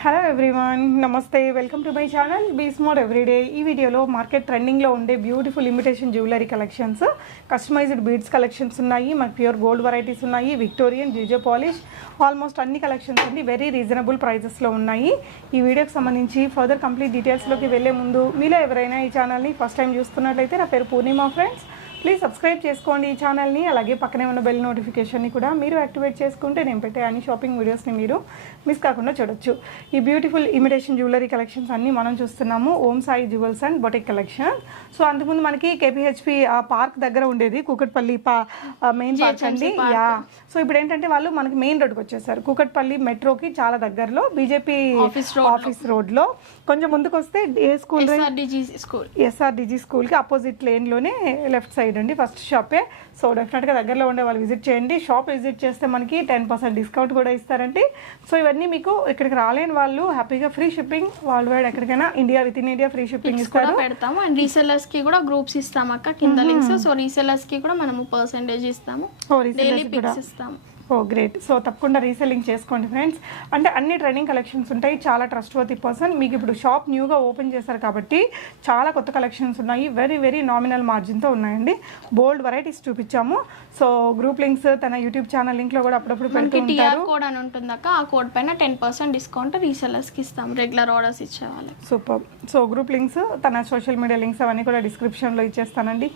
Hello everyone, నమస్తే. Welcome to my channel Be Smart Everyday. ఈ వీడియోలో మార్కెట్ ట్రెండింగ్లో ఉండే beautiful imitation jewellery collections, customised beads collections ఉన్నాయి, మనకి ప్యూర్ గోల్డ్ వెరైటీస్ ఉన్నాయి, విక్టోరియన్, జిజో పాలిష్, ఆల్మోస్ట్ అన్ని కలెక్షన్స్ అండి వెరీ రీజనబుల్ ప్రైజెస్లో ఉన్నాయి. ఈ వీడియోకి సంబంధించి ఫర్దర్ కంప్లీట్ డీటెయిల్స్లోకి వెళ్ళే ముందు మీలో ఎవరైనా ఈ ఛానల్ని ఫస్ట్ టైం చూస్తున్నట్లయితే నా పేరు పూర్ణిమ ఫ్రెండ్స్. ప్లీజ్ సబ్స్క్రైబ్ చేసుకోండి ఈ ఛానల్ని. అలాగే పక్కనే ఉన్న బెల్ నోటిఫికేషన్ని కూడా మీరు యాక్టివేట్ చేసుకుంటే నేను పెట్టే అన్ని షాపింగ్ వీడియోస్ని మీరు మిస్ కాకుండా చూడొచ్చు. ఈ బ్యూటిఫుల్ ఇమిటేషన్ జ్యువెలరీ కలెక్షన్స్ అన్నీ మనం చూస్తున్నాము Om Sai jewels and boutique collection. So అంతకుముందు మనకి కేపీహెచ్పి పార్క్ దగ్గర ఉండేది కూకట్పల్లి మెయిన్ పార్క్ అండి. యా, సో ఇప్పుడు ఏంటంటే వాళ్ళు మనకి మెయిన్ రోడ్కి వచ్చేసారు. కూకట్పల్లి మెట్రోకి చాలా దగ్గరలో బీజేపీ ఆఫీస్ రోడ్లో కొంచెం ముందుకు వస్తే ఏ స్కూల్, ఎస్ఆర్డిజి స్కూల్కి అపోజిట్ లేన్లోనే లెఫ్ట్ సైడ్ అండి ఫస్ట్ షాపే. సో డెఫినెట్గా దగ్గరలో ఉండే వాళ్ళు విజిట్ చేయండి. షాప్ విజిట్ చేస్తే మనకి 10% డిస్కౌంట్ కూడా ఇస్తారండి. సో ఇవన్నీ మీకు ఇక్కడికి రాలేని వాళ్ళు హ్యాపీగా ఫ్రీ షిప్పింగ్ వరల్డ్ వైడ్ ఎక్కడికైనా India with in India free shipping ఇస్తారు. పెడతాము అండ్ రీసెల్లర్స్ కి కూడా గ్రూప్స్ ఇస్తాము అక్క, కింద లింక్స్. సో రీసెల్లర్స్ కి కూడా మనము పర్సెంటేజ్ ఇస్తాము, డైలీ పిక్స్ ఇస్తాము. ఓ గ్రేట్. సో తప్పకుండా రీసెల్లింగ్ చేసుకోండి ఫ్రెండ్స్. అంటే అన్ని ట్రెండింగ్ కలెక్షన్స్ ఉంటాయి, చాలా ట్రస్ట్వర్తీ పర్సన్. మీకు ఇప్పుడు షాప్ న్యూగా ఓపెన్ చేశారు కాబట్టి చాలా కొత్త కలెక్షన్స్ ఉన్నాయి, వెరీ వెరీ నామినల్ మార్జిన్తో ఉన్నాయండి. బోల్డ్ వెరైటీస్ చూపించాము. సో గ్రూప్ లింక్స్ తన యూట్యూబ్ ఛానల్ లింక్లో కూడా అప్పుడప్పుడు పెడుతుంటారు. కోడ్ అని ఉంటుంది అక్క, ఆ కోడ్ పైన 10% డిస్కౌంట్ రీసెల్లర్స్కి ఇస్తాం రెగ్యులర్ ఆర్డర్స్ ఇచ్చే వాళ్ళకి. సూపర్. సో గ్రూప్ లింక్స్ తన సోషల్ మీడియా లింక్స్ అవన్నీ కూడా డిస్క్రిప్షన్లో ఇచ్చేస్తానండి.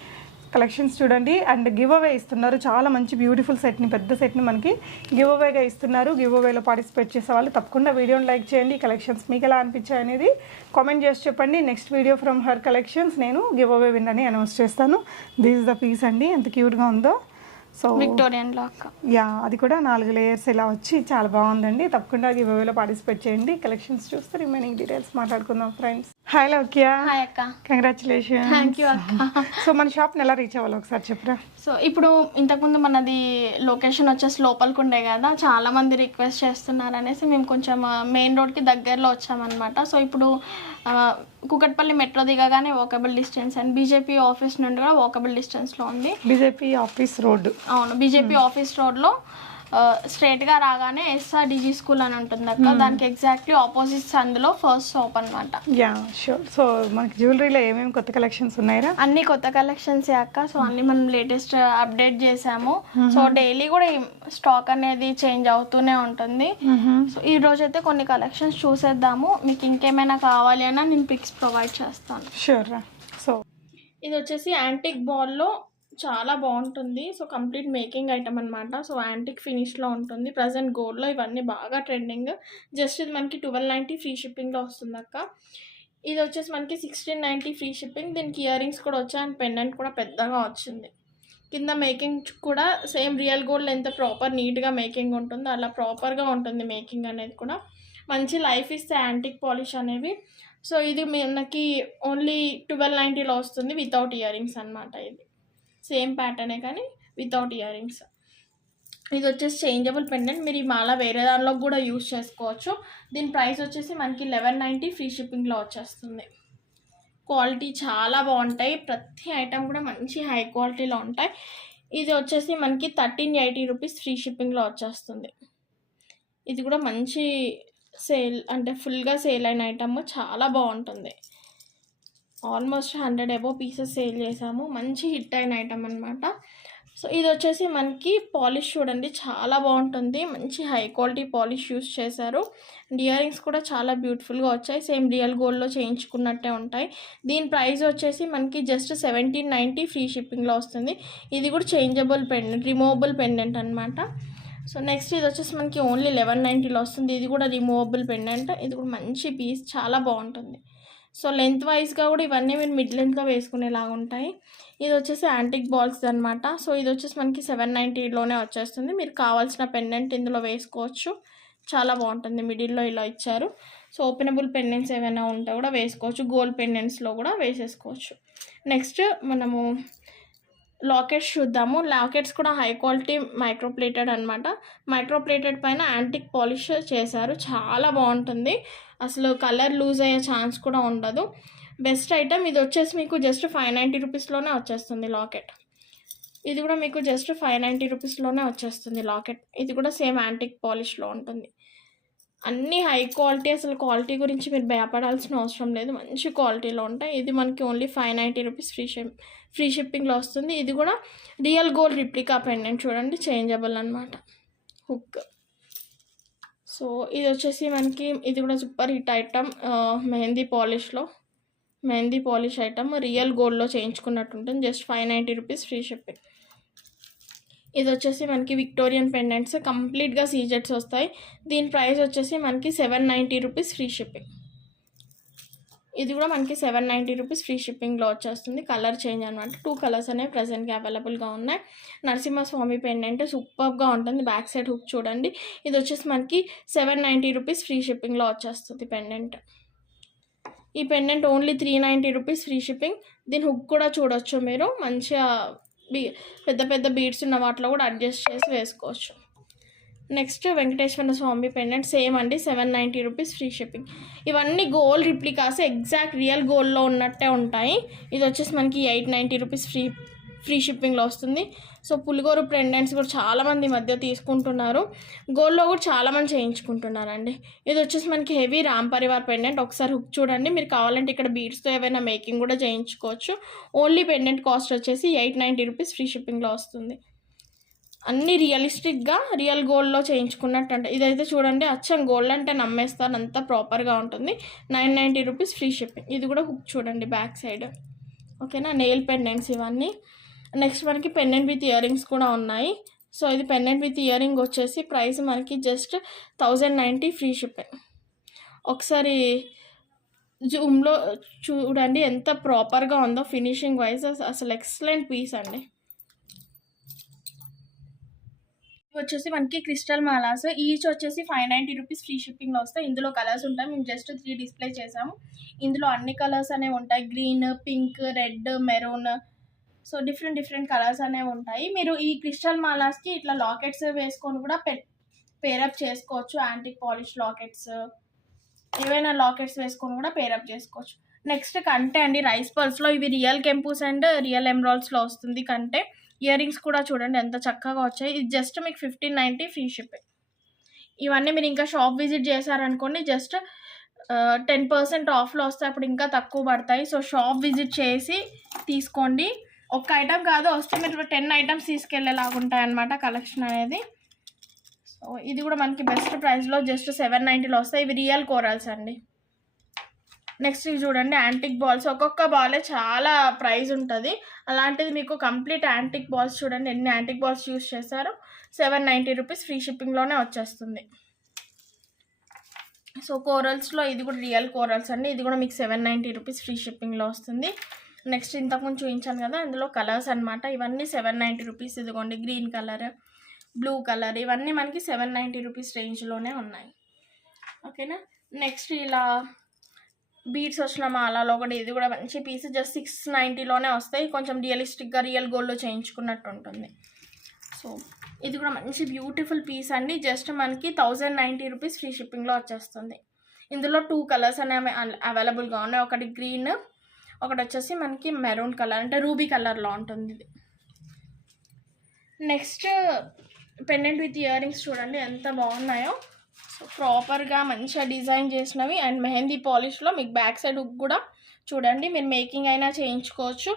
కలెక్షన్స్ చూడండి. అండ్ గివ్ అవే ఇస్తున్నారు, చాలా మంచి బ్యూటిఫుల్ సెట్ని, పెద్ద సెట్ని మనకి గివ్ అవేగా ఇస్తున్నారు. గివ్ అవేలో పార్టిసిపేట్ చేసే వాళ్ళు తప్పకుండా వీడియోని లైక్ చేయండి. కలెక్షన్స్ మీకు ఎలా అనిపించాయి అనేది కామెంట్ చేసి చెప్పండి. Next video from her collections నేను గివ్ అవే విన్ అని అనౌన్స్ చేస్తాను. దిస్ ఇస్ ద పీస్ అండి, ఎంత క్యూట్గా ఉందో. సో విక్టోరియన్ లో అక్క, యా, అది కూడా 4 లేయర్స్ ఇలా వచ్చి చాలా బాగుందండి. తప్పకుండా గివ్ అవేలో పార్టిసిపేట్ చేయండి. కలెక్షన్స్ చూస్తే రిమైనింగ్ డీటెయిల్స్ మాట్లాడుకుందాం ఫ్రెండ్స్. హాయ్ లౌక్యా. హాయ్ అక్క, కంగ్రాచులేషన్. థ్యాంక్ యూ అక్క. సో మన షాప్ని ఎలా రీచ్ అవ్వాలి ఒకసారి చెప్పరా? సో ఇప్పుడు ఇంతకుముందు మనది లొకేషన్ వచ్చేసి లోపలికి ఉండే కదా, చాలా మంది రిక్వెస్ట్ చేస్తున్నారు అనేసి మేము కొంచెం మెయిన్ రోడ్కి దగ్గరలో వచ్చామన్నమాట. సో ఇప్పుడు కూకట్పల్లి మెట్రో దిగగానే walkable distance and BJP office నుండి కూడా వాకబుల్ డిస్టెన్స్లో ఉంది. బీజేపీ ఆఫీస్ రోడ్, అవును, బీజేపీ ఆఫీస్ రోడ్లో స్ట్రైట్గా రాగానే ఎస్ఆర్డిజి స్కూల్ అని ఉంటుంది అక్క, దానికి ఎగ్జాక్ట్లీ ఆపోజిట్స్ అందులో ఫస్ట్ షాప్ అనమాట. Yeah sure. సో మనకి జ్యువెలరీలో ఏమేమి కొత్త కలెక్షన్స్ ఉన్నాయా? అన్ని కొత్త కలెక్షన్స్ అక్క. సో అన్ని మనం లేటెస్ట్ అప్డేట్ చేసాము. సో డైలీ కూడా స్టాక్ అనేది చేంజ్ అవుతూనే ఉంటుంది. సో ఈ రోజు అయితే కొన్ని కలెక్షన్స్ చూసేద్దాము. మీకు ఇంకేమైనా కావాలి అన్నా నేను పిక్స్ ప్రొవైడ్ చేస్తాను. షూర్. సో ఇది వచ్చేసి యాంటిక్ బాల్లో చాలా బాగుంటుంది. సో కంప్లీట్ మేకింగ్ ఐటమ్ అనమాట. సో యాంటిక్ ఫినిష్లో ఉంటుంది. ప్రజెంట్ గోల్డ్లో ఇవన్నీ బాగా ట్రెండింగ్. జస్ట్ ఇది మనకి 1290 ఫ్రీ షిప్పింగ్లో వస్తుంది అక్క. ఇది వచ్చేసి మనకి 1690 ఫ్రీ షిప్పింగ్. దీనికి ఇయర్ రింగ్స్ కూడా వచ్చాయి అండ్ పెండెంట్ కూడా పెద్దగా వచ్చింది. కింద మేకింగ్ కూడా సేమ్ రియల్ గోల్డ్ ఎంత ప్రాపర్ నీట్గా మేకింగ్ ఉంటుందో అలా ప్రాపర్గా ఉంటుంది మేకింగ్ అనేది కూడా. మంచి లైఫ్ ఇస్తే యాంటిక్ పాలిష్ అనేవి. సో ఇది మనకి ఓన్లీ 1290లో వస్తుంది వితౌట్ ఇయర్ రింగ్స్ అనమాట. ఇది సేమ్ ప్యాటర్నే కానీ వితౌట్ ఇయర్ రింగ్స్. ఇది వచ్చేసి చేంజబుల్ పెండెంట్. మీరు ఈ మాల వేరే దానిలో కూడా యూజ్ చేసుకోవచ్చు. దీని ప్రైస్ వచ్చేసి మనకి 1190 ఫ్రీ షిప్పింగ్లో వచ్చేస్తుంది. క్వాలిటీ చాలా బాగుంటాయి, ప్రతి ఐటమ్ కూడా మంచి హై క్వాలిటీలో ఉంటాయి. ఇది వచ్చేసి మనకి 1380 రూపీస్ ఫ్రీ షిప్పింగ్లో వచ్చేస్తుంది. ఇది కూడా మంచి సేల్, అంటే ఫుల్గా సేల్ అయిన ఐటమ్, చాలా బాగుంటుంది. ఆల్మోస్ట్ 100 అబోవ్ పీసెస్ సేల్ చేసాము. మంచి హిట్ అయిన ఐటమ్ అనమాట. సో ఇది వచ్చేసి మనకి పాలిష్ చూడండి, చాలా బాగుంటుంది. మంచి హై క్వాలిటీ పాలిష్ యూస్ చేశారు. అండ్ ఇయర్ రింగ్స్ కూడా చాలా బ్యూటిఫుల్గా వచ్చాయి, సేమ్ రియల్ గోల్డ్లో చేయించుకున్నట్టే ఉంటాయి. దీని ప్రైస్ వచ్చేసి మనకి జస్ట్ 1790 ఫ్రీ షిప్పింగ్లో వస్తుంది. ఇది కూడా చేంజబుల్ పెండెంట్, రిమూవబుల్ పెండెంట్ అనమాట. సో నెక్స్ట్ ఇది వచ్చేసి మనకి ఓన్లీ 1190లో వస్తుంది. ఇది కూడా రిమూవబుల్ పెండెంట్. ఇది కూడా మంచి పీస్, చాలా బాగుంటుంది. సో లెంత్ వైజ్గా కూడా ఇవన్నీ మీరు మిడ్ లెంత్లో వేసుకునేలాగా ఉంటాయి. ఇది వచ్చేసి యాంటిక్ బాల్స్ అనమాట. సో ఇది వచ్చేసి మనకి 790లోనే వచ్చేస్తుంది. మీరు కావాల్సిన పెండెంట్ ఇందులో వేసుకోవచ్చు, చాలా బాగుంటుంది. మిడిల్లో ఇలా ఇచ్చారు. సో ఓపెనబుల్ పెండెంట్స్ ఏమైనా ఉంటే కూడా వేసుకోవచ్చు, గోల్డ్ పెండెంట్స్లో కూడా వేసేసుకోవచ్చు. నెక్స్ట్ మనము లాకెట్స్ చూద్దాము. లాకెట్స్ కూడా హై క్వాలిటీ మైక్రోప్లేటెడ్ అనమాట. మైక్రోప్లేటెడ్ పైన యాంటిక్ పాలిష్ చేశారు, చాలా బాగుంటుంది. అసలు కలర్ లూజ్ అయ్యే ఛాన్స్ కూడా ఉండదు. Best item. ఇది వచ్చేసి మీకు జస్ట్ 590 రూపీస్లోనే వచ్చేస్తుంది లాకెట్. ఇది కూడా మీకు జస్ట్ 590 రూపీస్లోనే వచ్చేస్తుంది లాకెట్. ఇది కూడా సేమ్ యాంటిక్ పాలిష్లో ఉంటుంది. అన్నీ హై క్వాలిటీ, అసలు క్వాలిటీ గురించి మీరు భయపడాల్సిన అవసరం లేదు, మంచి క్వాలిటీలో ఉంటాయి. ఇది మనకి ఓన్లీ 590 రూపీస్ ఫ్రీ షిప్పింగ్లో వస్తుంది. ఇది కూడా రియల్ గోల్డ్ రిప్లికా పెండెంట్ చూడండి, చేంజబుల్ అనమాట హుక్. సో ఇది వచ్చేసి మనకి ఇది కూడా super hit item, mehndi polish item, real గోల్డ్లో చేయించుకున్నట్టు ఉంటుంది. Just 590 rupees free shipping. ఇది వచ్చేసి మనకి విక్టోరియన్ పెండెంట్స్, కంప్లీట్గా సీజెట్స్ వస్తాయి. దీని ప్రైస్ వచ్చేసి మనకి 790 రూపీస్ ఫ్రీ షిప్పింగ్. ఇది కూడా మనకి 790 రూపీస్ ఫ్రీ షిప్పింగ్లో వచ్చేస్తుంది. కలర్ చేంజ్ అనమాట, 2 కలర్స్ అనేవి ప్రజెంట్గా అవైలబుల్గా ఉన్నాయి. నరసింహస్వామి పెండెంట్ సూపర్గా ఉంటుంది, బ్యాక్ సైడ్ హుక్ చూడండి. ఇది వచ్చేసి మనకి 790 రూపీస్ ఫ్రీ షిప్పింగ్లో వచ్చేస్తుంది పెండెంట్. ఈ pendant only 390 rupees free shipping. దీని హుక్ కూడా చూడొచ్చు మీరు, మంచిగా పెద్ద పెద్ద బీడ్స్ ఉన్న వాటిలో కూడా అడ్జస్ట్ చేసి వేసుకోవచ్చు. నెక్స్ట్ వెంకటేశ్వర స్వామి పెండెంట్ సేమ్ అండి, 790 రూపీస్ ఫ్రీ షిప్పింగ్. ఇవన్నీ గోల్డ్ రిప్లికాస్, ఎగ్జాక్ట్ రియల్ గోల్డ్లో ఉన్నట్టే ఉంటాయి. ఇది వచ్చేసి మనకి 890 రూపీస్ ఫ్రీ షిప్పింగ్లో వస్తుంది. సో పులిగోరు పెండెంట్స్ కూడా చాలామంది ఈ మధ్య తీసుకుంటున్నారు, గోల్డ్లో కూడా చాలామంది చేయించుకుంటున్నారండి. ఇది వచ్చేసి మనకి హెవీ రామ్ పరివార్ పెండెంట్. ఒకసారి హుక్ చూడండి, మీరు కావాలంటే ఇక్కడ బీడ్స్తో ఏవైనా మేకింగ్ కూడా చేయించుకోవచ్చు. ఓన్లీ పెండెంట్ కాస్ట్ వచ్చేసి 890 రూపీస్ ఫ్రీ షిప్పింగ్లో వస్తుంది. అన్నీ రియలిస్టిక్గా రియల్ గోల్డ్లో చేయించుకున్నట్టు అంటే, ఇదైతే చూడండి అచ్చం గోల్డ్ అంటే నమ్మేస్తాను, అంత ప్రాపర్గా ఉంటుంది. 990 రూపీస్ ఫ్రీ షిప్పింగ్. ఇది కూడా హుక్ చూడండి బ్యాక్ సైడ్, ఓకేనా. నెయిల్ పెండెంట్స్ ఇవన్నీ. నెక్స్ట్ మనకి పెండెంట్ విత్ ఇయర్ రింగ్స్ కూడా ఉన్నాయి. సో ఇది పెండెంట్ విత్ ఇయర్ రింగ్ వచ్చేసి ప్రైస్ మనకి జస్ట్ 1090 ఫ్రీ షిప్పింగ్. ఒకసారి జూమ్లో చూడండి ఎంత ప్రాపర్గా ఉందో, ఫినిషింగ్ వైజ్ అసలు ఎక్సలెంట్ పీస్ అండి. వచ్చేసి మనకి క్రిస్టల్ మాలాస్, ఈచ్ వచ్చేసి 590 రూపీస్ ఫ్రీ షిప్పింగ్లో వస్తాయి. ఇందులో కలర్స్ ఉంటాయి, మేము జస్ట్ 3 డిస్ప్లే చేసాము. ఇందులో అన్ని కలర్స్ అనేవి ఉంటాయి, green, pink, red, maroon, so different colours అనేవి ఉంటాయి. మీరు ఈ క్రిస్టల్ మాలాస్కి ఇట్లా లాకెట్స్ వేసుకొని కూడా పేరప్ చేసుకోవచ్చు. యాంటిక్ పాలిష్ లాకెట్స్, ఏవైనా లాకెట్స్ వేసుకొని కూడా పేరప్ చేసుకోవచ్చు. నెక్స్ట్ కంటే అండి, రైస్ పర్ల్స్లో ఇవి రియల్ కెంపూస్ అండ్ రియల్ ఎమరాల్డ్స్లో వస్తుంది కంటే. ఇయర్ రింగ్స్ కూడా చూడండి ఎంత చక్కగా వచ్చాయి. ఇది జస్ట్ మీకు 1590 ఫ్రీ షిప్పింగ్. ఇవన్నీ మీరు ఇంకా షాప్ విజిట్ చేశారనుకోండి, జస్ట్ 10% ఆఫ్లో వస్తాయి, అప్పుడు ఇంకా తక్కువ పడతాయి. సో షాప్ విజిట్ చేసి తీసుకోండి. ఒక్క ఐటమ్ కాదు, వస్తే మీరు 10 ఐటమ్స్ తీసుకెళ్ళేలాగా ఉంటాయి అన్నమాట కలెక్షన్ అనేది. సో ఇది కూడా మనకి బెస్ట్ ప్రైస్లో జస్ట్ 790లో వస్తాయి. ఇవి రియల్ కోరల్స్ అండి. నెక్స్ట్ ఇవి చూడండి యాంటిక్ బాల్స్, ఒక్కొక్క బాలే చాలా ప్రైస్ ఉంటుంది. అలాంటిది మీకు కంప్లీట్ యాంటిక్ బాల్స్ చూడండి, ఎన్ని యాంటిక్ బాల్స్ యూస్ చేశారో. 790 రూపీస్ ఫ్రీ షిప్పింగ్లోనే వచ్చేస్తుంది. సో కోరల్స్లో ఇది కూడా రియల్ కోరల్స్ అండి. ఇది కూడా మీకు 790 రూపీస్ ఫ్రీ షిప్పింగ్లో వస్తుంది. నెక్స్ట్ ఇంతకుముందు చూపించాను కదా, ఇందులో కలర్స్ అనమాట. ఇవన్నీ 790 రూపీస్. ఇదిగోండి గ్రీన్ కలర్, బ్లూ కలర్, ఇవన్నీ మనకి 790 రూపీస్ రేంజ్లోనే ఉన్నాయి, ఓకేనా. నెక్స్ట్ ఇలా బీడ్స్ వచ్చిన మాలలో ఒకటి, ఇది కూడా మంచి పీస్, జస్ట్ 690లోనే వస్తాయి. కొంచెం రియలిస్టిక్గా రియల్ గోల్డ్లో చేయించుకున్నట్టు ఉంటుంది. సో ఇది కూడా మంచి బ్యూటిఫుల్ పీస్ అండి. జస్ట్ మనకి 1090 రూపీస్ ఫ్రీ షిప్పింగ్లో వచ్చేస్తుంది. ఇందులో 2 కలర్స్ అనేవి అవైలబుల్గా ఉన్నాయి, ఒకటి గ్రీన్, ఒకటి వచ్చేసి మనకి మెరూన్ కలర్, అంటే రూబీ కలర్లో ఉంటుంది ఇది. Next pendant with ear rings చూడండి ఎంత బాగున్నాయో. సో ప్రాపర్గా మంచిగా డిజైన్ చేసినవి అండ్ మెహందీ పాలిష్లో మీకు బ్యాక్ సైడ్ హుక్ కూడా చూడండి, మీరు మేకింగ్ అయినా చేయించుకోవచ్చు.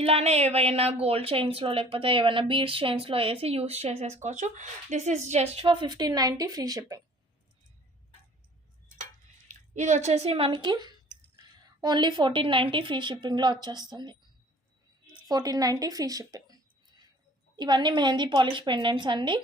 ఇలానే ఏవైనా గోల్డ్ చైన్స్లో లేకపోతే ఏమైనా బీడ్స్ చైన్స్లో వేసి యూస్ చేసేసుకోవచ్చు. This is just for 1590 free shipping. ఇది వచ్చేసి మనకి ఓన్లీ 1490 ఫ్రీ షిప్పింగ్లో వచ్చేస్తుంది. 1490 ఫ్రీ షిప్పింగ్. ఇవన్నీ మెహందీ పాలిష్ పెండెంట్స్ అండి.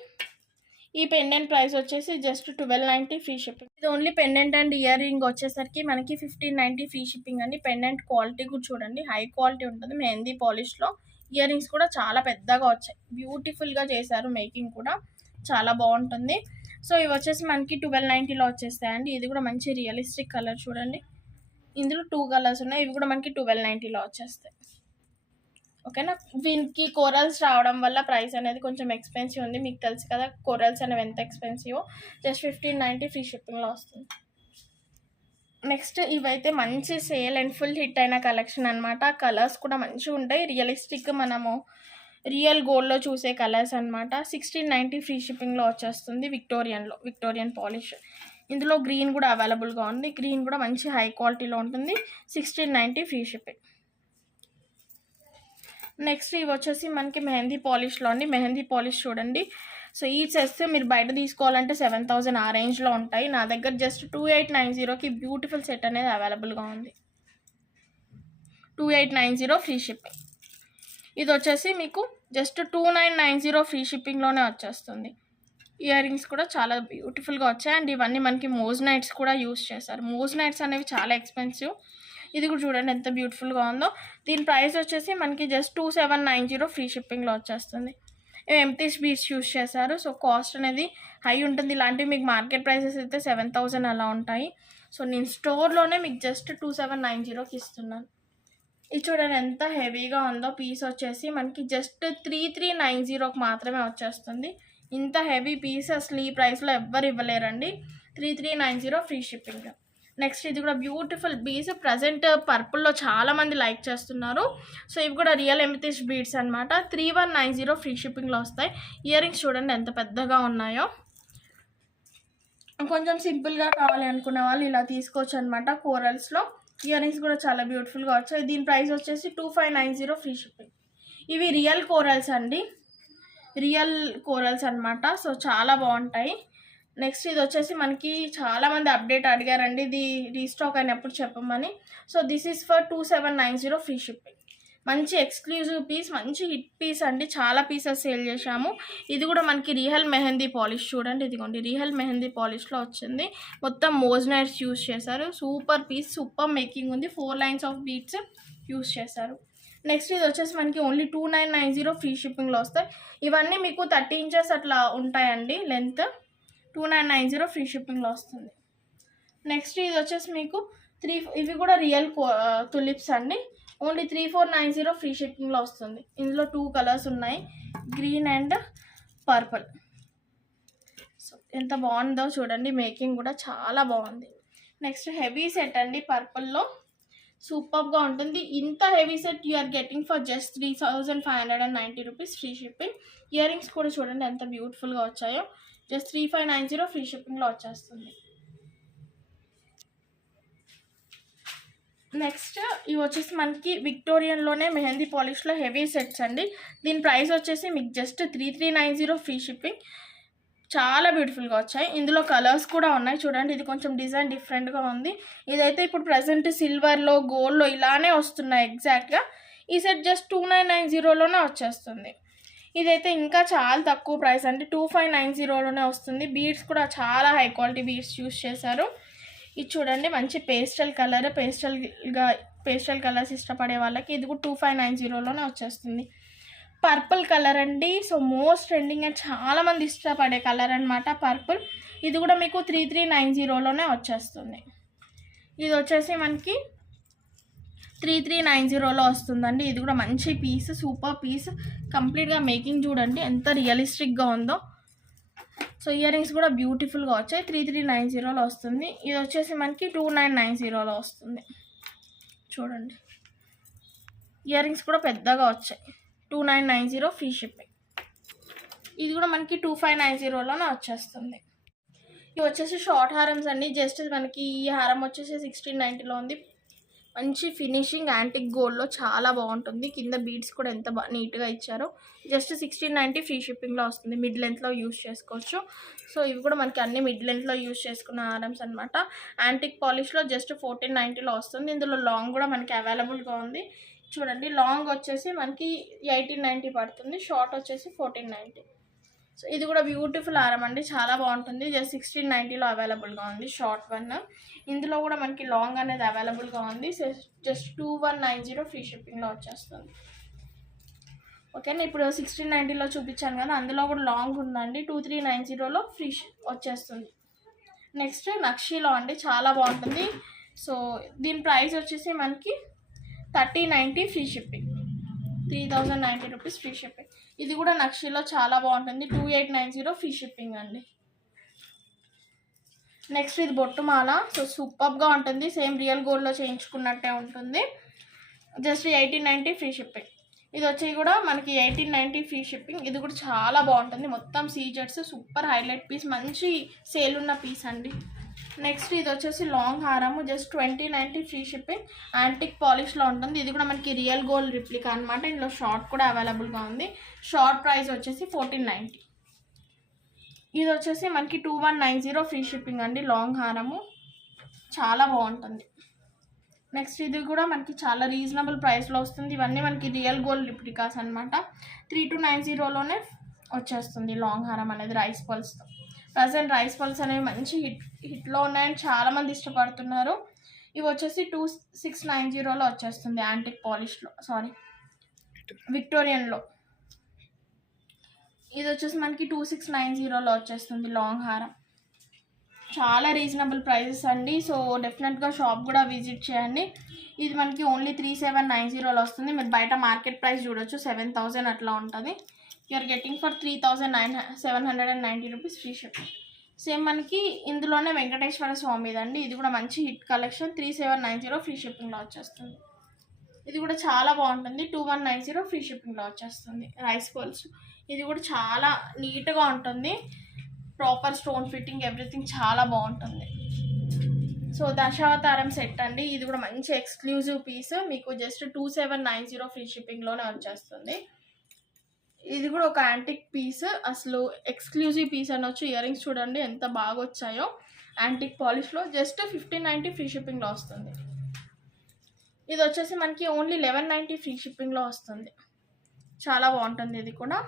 ఈ పెండెంట్ ప్రైస్ వచ్చేసి జస్ట్ 1290 ఫ్రీ షిప్పింగ్. ఇది only pendant and ear ring వచ్చేసరికి మనకి 1590 ఫ్రీ షిప్పింగ్ అండి. పెండెంట్ క్వాలిటీ కూడా చూడండి, హై క్వాలిటీ ఉంటుంది. మెహందీ పాలిష్లో ఇయర్ రింగ్స్ కూడా చాలా పెద్దగా వచ్చాయి, బ్యూటిఫుల్గా చేశారు, మేకింగ్ కూడా చాలా బాగుంటుంది. సో ఇవి వచ్చేసి మనకి 1290లో వచ్చేస్తాయండి. ఇది కూడా మంచి రియలిస్టిక్ కలర్ చూడండి, ఇందులో 2 కలర్స్ ఉన్నాయి. ఇవి కూడా మనకి 1290లో వచ్చేస్తాయి, ఓకేనా. దీనికి కోరల్స్ రావడం వల్ల ప్రైస్ అనేది కొంచెం ఎక్స్పెన్సివ్ ఉంది, మీకు తెలుసు కదా కోరల్స్ అనేవి ఎంత ఎక్స్పెన్సివ్. జస్ట్ 1590 ఫ్రీ షిప్పింగ్లో వస్తుంది. నెక్స్ట్ ఇవైతే మంచి సేల్ అండ్ ఫుల్ హిట్ అయిన కలెక్షన్ అనమాట. కలర్స్ కూడా మంచిగా ఉంటాయి, రియలిస్టిక్ మనము రియల్ గోల్డ్లో చూసే కలర్స్ అనమాట. 1690 ఫ్రీ షిప్పింగ్లో వచ్చేస్తుంది. Victorian polish. ఇందులో గ్రీన్ కూడా అవైలబుల్గా ఉంది. గ్రీన్ కూడా మంచి హై క్వాలిటీలో ఉంటుంది. 1690 ఫ్రీ షిప్పింగ్. నెక్స్ట్ ఇవి వచ్చేసి మనకి మెహందీ పాలిష్లో అండి. మెహందీ పాలిష్ చూడండి. సో ఈ సెట్స్ మీరు బయట తీసుకోవాలంటే 7000 ఆ రేంజ్లో ఉంటాయి. నా దగ్గర జస్ట్ 2890కి బ్యూటిఫుల్ సెట్ అనేది అవైలబుల్గా ఉంది. 2890 ఫ్రీ షిప్పింగ్. ఇది వచ్చేసి మీకు జస్ట్ 2990 ఫ్రీ షిప్పింగ్లోనే వచ్చేస్తుంది. ఇయర్ రింగ్స్ కూడా చాలా బ్యూటిఫుల్గా వచ్చాయి. అండ్ ఇవన్నీ మనకి మోజ్ నైట్స్ కూడా యూస్ చేశారు. మోజ్ నైట్స్ అనేవి చాలా ఎక్స్పెన్సివ్. ఇది కూడా చూడండి ఎంత బ్యూటిఫుల్గా ఉందో. దీని ప్రైస్ వచ్చేసి మనకి జస్ట్ 2790 ఫ్రీ షిప్పింగ్లో వచ్చేస్తుంది. ఎంటీస్ బీట్స్ యూస్ చేశారు. సో కాస్ట్ అనేది హై ఉంటుంది. ఇలాంటివి మీకు మార్కెట్ ప్రైసెస్ అయితే 7000 అలా ఉంటాయి. సో నేను స్టోర్లోనే మీకు జస్ట్ 2790కి ఇస్తున్నాను. ఇది చూడండి ఎంత హెవీగా ఉందో. పీస్ వచ్చేసి మనకి జస్ట్ 3390కి మాత్రమే వచ్చేస్తుంది. ఇంత హెవీ పీస్ అసలు ఈ ప్రైస్లో ఎవ్వరు ఇవ్వలేరండి. 3390 ఫ్రీ షిప్పింగ్. నెక్స్ట్ ఇది కూడా బ్యూటిఫుల్ బీడ్స్. ప్రజెంట్ పర్పుల్లో చాలామంది లైక్ చేస్తున్నారు. సో ఇవి కూడా రియల్ ఎమితిస్ట్ బీడ్స్ అనమాట. 3190 ఫ్రీ షిప్పింగ్లో వస్తాయి. ఇయర్ రింగ్స్ చూడండి ఎంత పెద్దగా ఉన్నాయో. కొంచెం సింపుల్గా కావాలి అనుకునే వాళ్ళు ఇలా తీసుకోవచ్చు అనమాట. కోరల్స్లో ఇయర్ రింగ్స్ కూడా చాలా బ్యూటిఫుల్గా వచ్చాయి. దీని ప్రైస్ వచ్చేసి 2590 ఫ్రీ షిప్పింగ్. ఇవి రియల్ కోరల్స్ అండి. రియల్ కోరల్స్ అనమాట. సో చాలా బాగుంటాయి. నెక్స్ట్ ఇది వచ్చేసి మనకి చాలామంది అప్డేట్ అడిగారండి ఇది రీస్టాక్ అయినప్పుడు చెప్పమని. So this is for 2790 free shipping. మంచి ఎక్స్క్లూజివ్ పీస్, మంచి హిట్ పీస్ అండి. చాలా పీసెస్ సేల్ చేశాము. ఇది కూడా మనకి రియల్ మెహందీ పాలిష్ చూడండి. ఇదిగోండి రియల్ మెహందీ పాలిష్లో వచ్చింది. మొత్తం మోజ్ నైట్స్ యూస్ చేశారు. సూపర్ పీస్, సూపర్ మేకింగ్ ఉంది. 4 లైన్స్ ఆఫ్ బీడ్స్ యూస్ చేశారు. నెక్స్ట్ ఇది వచ్చేసి మనకి ఓన్లీ 2990 ఫ్రీ షిప్పింగ్లో వస్తాయి. ఇవన్నీ మీకు 30 ఇంచెస్ అట్లా ఉంటాయండి లెంత్. 2990 ఫ్రీ షిప్పింగ్లో వస్తుంది. నెక్స్ట్ ఇది వచ్చేసి మీకు ఇవి కూడా రియల్ తులిప్స్ అండి. ఓన్లీ 3490 ఫ్రీ షిప్పింగ్లో వస్తుంది. ఇందులో 2 కలర్స్ ఉన్నాయి, గ్రీన్ అండ్ పర్పుల్. సో ఎంత బాగుందో చూడండి. మేకింగ్ కూడా చాలా బాగుంది. నెక్స్ట్ హెవీ సెట్ అండి. పర్పుల్లో సూపర్గా ఉంటుంది. ఇంత heavy set you are getting for just 3590 rupees free shipping. Earrings కూడా చూడండి ఎంత బ్యూటిఫుల్గా వచ్చాయో. జస్ట్ 3590 ఫ్రీ షిప్పింగ్లో వచ్చేస్తుంది. నెక్స్ట్ ఇవి వచ్చేసి మనకి విక్టోరియన్లోనే మెహందీ పాలిష్లో హెవీ సెట్స్ అండి. దీని ప్రైస్ వచ్చేసి మీకు జస్ట్ 3390 ఫ్రీ షిప్పింగ్. చాలా బ్యూటిఫుల్గా వచ్చాయి. ఇందులో కలర్స్ కూడా ఉన్నాయి చూడండి. ఇది కొంచెం డిజైన్ డిఫరెంట్గా ఉంది. ఇదైతే ఇప్పుడు ప్రజెంట్ సిల్వర్లో, గోల్డ్లో ఇలానే వస్తున్నాయి ఎగ్జాక్ట్గా. ఈ సెట్ జస్ట్ 2990లోనే వచ్చేస్తుంది. ఇదైతే ఇంకా చాలా తక్కువ ప్రైస్ అండి. 2590లోనే వస్తుంది. బీడ్స్ కూడా చాలా హై క్వాలిటీ బీడ్స్ యూస్ చేశారు. ఇది చూడండి మంచి పేస్టల్ కలర్. పేస్టల్ కలర్స్ ఇష్టపడే వాళ్ళకి ఇది కూడా 2590లోనే వచ్చేస్తుంది. పర్పుల్ కలర్ అండి. సో మోస్ట్ ట్రెండింగ్ అండ్ చాలామంది ఇష్టపడే కలర్ అనమాట పర్పుల్. ఇది కూడా మీకు 3390లోనే వచ్చేస్తుంది. ఇది వచ్చేసి మనకి 3390లో వస్తుందండి. ఇది కూడా మంచి పీస్, సూపర్ పీస్. కంప్లీట్గా మేకింగ్ చూడండి ఎంత రియలిస్టిక్గా ఉందో. సో ఇయర్ రింగ్స్ కూడా బ్యూటిఫుల్గా వచ్చాయి. 3390లో వస్తుంది. ఇది వచ్చేసి మనకి 2990లో వస్తుంది. చూడండి ఇయర్ రింగ్స్ కూడా పెద్దగా వచ్చాయి. 2990 ఫ్రీ షిప్పింగ్. ఇది కూడా మనకి 2590లోనే వచ్చేస్తుంది. ఇవి వచ్చేసి షార్ట్ హారమ్స్ అండి. జస్ట్ మనకి ఈ హారం వచ్చేసి 1690లో ఉంది. మంచి ఫినిషింగ్ యాంటిక్ గోల్డ్లో చాలా బాగుంటుంది. కింద బీడ్స్ కూడా ఎంత నీట్గా ఇచ్చారో. జస్ట్ 1690 ఫ్రీ షిప్పింగ్లో వస్తుంది. మిడ్ లెంత్లో యూస్ చేసుకోవచ్చు. సో ఇవి కూడా మనకి అన్ని మిడ్ లెంత్లో యూస్ చేసుకున్న హారమ్స్ అనమాట. యాంటిక్ పాలిష్లో జస్ట్ 1490లో వస్తుంది. ఇందులో లాంగ్ కూడా మనకి అవైలబుల్గా ఉంది. చూడండి లాంగ్ వచ్చేసి మనకి 1890 పడుతుంది. షార్ట్ వచ్చేసి 1490. సో ఇది కూడా బ్యూటిఫుల్ హారం అండి. చాలా బాగుంటుంది. జస్ట్ 1690లో అవైలబుల్గా ఉంది షార్ట్ వన్. ఇందులో కూడా మనకి లాంగ్ అనేది అవైలబుల్గా ఉంది. జస్ట్ 2190 ఫ్రీ షిప్పింగ్లో వచ్చేస్తుంది. ఓకేనా. ఇప్పుడు 1690లో చూపించాను కదా, అందులో కూడా లాంగ్ ఉందండి. 2390లో ఫ్రీ వచ్చేస్తుంది. నెక్స్ట్ నక్షీలో అండి. చాలా బాగుంటుంది. సో దీని ప్రైస్ వచ్చేసి మనకి 3090 free shipping. 3090 rupees free shipping. ఇది కూడా నక్షీలో చాలా బాగుంటుంది. 2890 ఫ్రీ షిప్పింగ్ అండి. నెక్స్ట్ ఇది బొట్టుమాల. సో సూపర్గా ఉంటుంది. సేమ్ రియల్ గోల్డ్లో చేయించుకున్నట్టే ఉంటుంది. Just 1890 free shipping. ఇది వచ్చి కూడా మనకి 1890 ఫ్రీ షిప్పింగ్. ఇది కూడా చాలా బాగుంటుంది. మొత్తం సీజెట్స్, సూపర్ హైలైట్ పీస్, మంచి సేల్ ఉన్న పీస్ అండి. నెక్స్ట్ ఇది వచ్చేసి లాంగ్ హారము, జస్ట్ 2090 ఫ్రీ షిప్పింగ్, యాంటిక్ పాలిష్లో ఉంటుంది. ఇది కూడా మనకి రియల్ గోల్డ్ రిప్లికా అనమాట. ఇందులో షార్ట్ కూడా అవైలబుల్గా ఉంది. షార్ట్ ప్రైస్ వచ్చేసి 1490. ఇది వచ్చేసి మనకి 2190 ఫ్రీ షిప్పింగ్ అండి. లాంగ్ హారము చాలా బాగుంటుంది. నెక్స్ట్ ఇది కూడా మనకి చాలా రీజనబుల్ ప్రైస్లో వస్తుంది. ఇవన్నీ మనకి రియల్ గోల్డ్ రిప్లికాస్ అనమాట. 3290లోనే వచ్చేస్తుంది లాంగ్ హారం అనేది రైస్ పల్స్తో. ప్రజెంట్ రైస్ పల్స్ అనేవి మంచి హిట్లో ఉన్నాయని చాలామంది ఇష్టపడుతున్నారు. ఇవి వచ్చేసి 2690లో వచ్చేస్తుంది యాంటిక్ పాలిష్లో, సారీ విక్టోరియన్లో. ఇది వచ్చేసి మనకి 2690లో వచ్చేస్తుంది లాంగ్ హారం. చాలా రీజనబుల్ ప్రైజెస్ అండి. సో డెఫినెట్గా షాప్ కూడా విజిట్ చేయండి. ఇది మనకి ఓన్లీ 3790లో వస్తుంది. మీరు బయట మార్కెట్ ప్రైస్ చూడొచ్చు, 7000 అట్లా ఉంటుంది. You are getting for 3790 rupees free shipping. Same మనకి ఇందులోనే వెంకటేశ్వర స్వామిదండి. ఇది కూడా మంచి హిట్ కలెక్షన్. 3790 ఫ్రీ షిప్పింగ్లో వచ్చేస్తుంది. ఇది కూడా చాలా బాగుంటుంది. 2190 ఫ్రీ షిప్పింగ్లో వచ్చేస్తుంది రైస్ పల్స్. ఇది కూడా చాలా నీట్గా ఉంటుంది. ప్రాపర్ స్టోన్ ఫిట్టింగ్ ఎవ్రీథింగ్ చాలా బాగుంటుంది. సో దశావతారం సెట్ అండి. ఇది కూడా మంచి ఎక్స్క్లూజివ్ పీస్. మీకు జస్ట్ 2790 ఫ్రీ షిప్పింగ్లోనే వచ్చేస్తుంది. ఇది కూడా ఒక యాంటిక్ పీస్, అసలు ఎక్స్క్లూజివ్ పీస్ అనొచ్చు. ఇయర్ రింగ్స్ చూడండి ఎంత బాగా వచ్చాయో. యాంటిక్ పాలిష్లో జస్ట్ 1590 ఫ్రీ షిప్పింగ్లో వస్తుంది. ఇది వచ్చేసి మనకి ఓన్లీ 1190 ఫ్రీ షిప్పింగ్లో వస్తుంది. చాలా బాగుంటుంది ఇది కూడా.